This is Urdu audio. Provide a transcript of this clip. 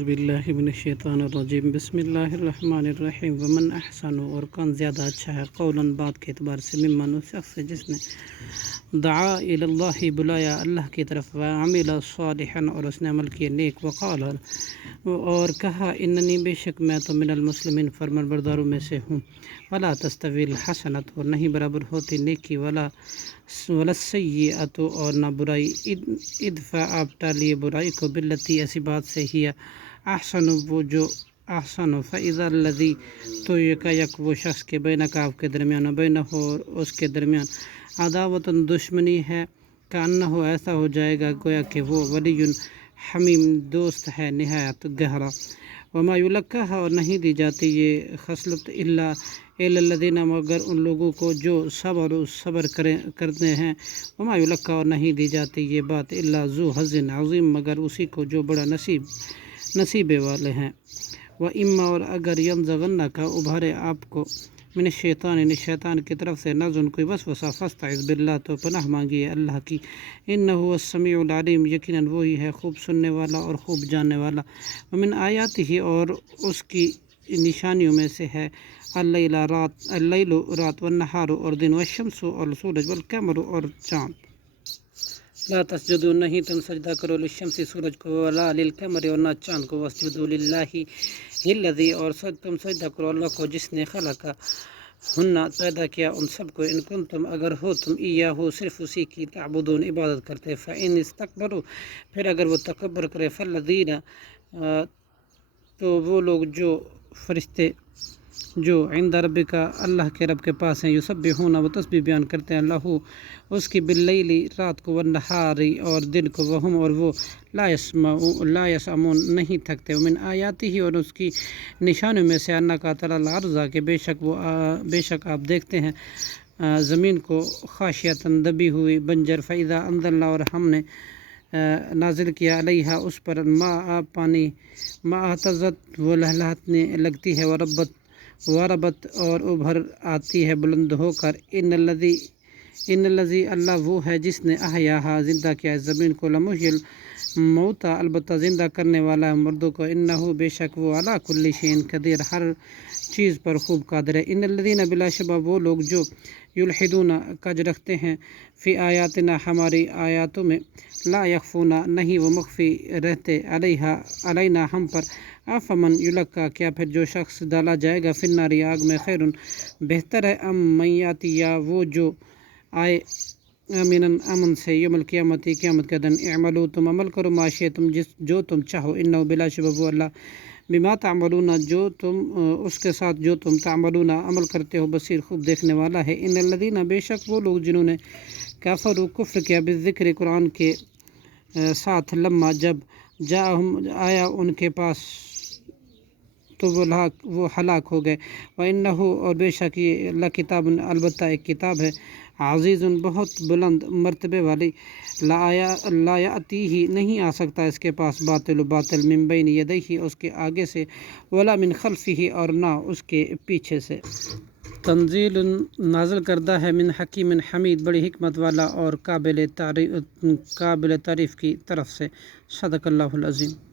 اعوذ باللہ من الشیطان الرجیم بسم اللہ الرحمن الرحیم ومن احسن اور کون زیادہ اچھا ہے قولاً بات کے اعتبار سے ممن اس شخص سے جس نے دعا الی اللہ بلایا اللہ کی طرف وعمل صالحا اور اس نے عمل کیا نیک وقال اور کہا اننی بے شک میں تو من المسلمین فرمان برداروں میں سے ہوں ولا تستوی الحسنۃ اور نہیں برابر ہوتی نیکی ولا السیئۃ اور نہ برائی ادفع آپ ٹالیے برائی کو باللتی ایسی بات سے ہی احسن وہ جو احسن فاذا الذی تو یک وہ شخص کے بینک آپ کے درمیان و بینہ اور اس کے درمیان عداوتن دشمنی ہے کانہ ایسا ہو جائے گا گویا کہ وہ ولی حمیم دوست ہے نہایت گہرا وما یلقاها اور نہیں دی جاتی یہ خصلت الا الذین مگر ان لوگوں کو جو صبر کرتے ہیں وما یلقاها اور نہیں دی جاتی یہ بات الا ذو حظ عظیم مگر اسی کو جو بڑا نصیبے والے ہیں واما اور اگر ینزغنک ابھارے آپ کو من شیطان کی طرف سے نزغ کوئی وسوسہ فاستعذ باللہ تو پناہ مانگیے اللہ کی انہ هو السمیع العلیم یقیناً وہی ہے خوب سننے والا اور خوب جاننے والا ومن آیاتہ اور اس کی نشانیوں میں سے ہے اللیل رات والنہار اور دن والشمس اور سورج والقمر اور چاند لا تسجدوا نہیں تم سجدہ کرو للشمس سورج کو ولا للقمر اور نہ چاند کو واسجدوا للہ الذی اور تم سجدہ کرو اللہ کو جس نے خلق ہننا پیدا کیا ان سب کو ان کنتم اگر ہو تم ایاہو صرف اسی کی تعبدون عبادت کرتے فإن استکبروا پھر اگر وہ تکبر کرے فالذین تو وہ لوگ جو فرشتے جو عند ربک اللہ کے رب کے پاس ہیں یسبحون وہ تسبیح بیان کرتے ہیں اللہ اس کی باللیل رات کو والنہاری اور دن کو وہم اور وہ لا یسمعون نہیں تھکتے ومن آیاتہ اور اس کی نشانوں میں سے انک تری الارض کہ بے شک آپ دیکھتے ہیں زمین کو خاشعۃ دبی ہوئی بنجر فاذا انزلنا اور ہم نے نازل کیا علیہا اس پر ماء پانی ما اہتزت وہ لہلہانے لگتی ہے وربت اور ابھر آتی ہے بلند ہو کر ان الذی اللہ وہ ہے جس نے احیاہا زندہ کیا اس زمین کو لمحی الموتى البتہ زندہ کرنے والا ہے مردوں کو انہ بے شک وہ علی کل شیء قدیر ہر چیز پر خوب قادر ہے ان الذین بلا شبہ وہ لوگ جو یلحدون کج رکھتے ہیں فی آیاتنا ہماری آیاتوں میں لا یخفون نہیں وہ مخفی رہتے علینا ہم پر افمن یلقا کیا پھر جو شخص ڈالا جائے گا فی النار آگ میں خیر بہتر ہے ام من یاتی یا وہ جو آئے امیناً امن سے یوم القیامت قیامت کا دن اعملوا تم عمل کرو ما شئتم جو تم چاہو انہ بلا شبہ وہ اللہ بما تعملون جو تم اس کے ساتھ جو تم تعملون عمل کرتے ہو بصیر خوب دیکھنے والا ہے ان الذین بے شک وہ لوگ جنہوں نے کفروا کفر کیا بالذکر قرآن کے ساتھ لما جب جاءہم آیا ان کے پاس تو وہ ہلاک ہو گئے وَإِنَّهُ اور بے شک یہ اللہ کتاب البتہ ایک کتاب ہے عزیز بہت بلند مرتبے والی لا یأتیہ نہیں آ سکتا اس کے پاس باطل من بین یدیہ اس کے آگے سے ولا من خلفہ اور نہ اس کے پیچھے سے تنزیل نازل کردہ ہے من حکیم حمید بڑی حکمت والا اور قابل تعریف کی طرف سے صدق اللہ العظیم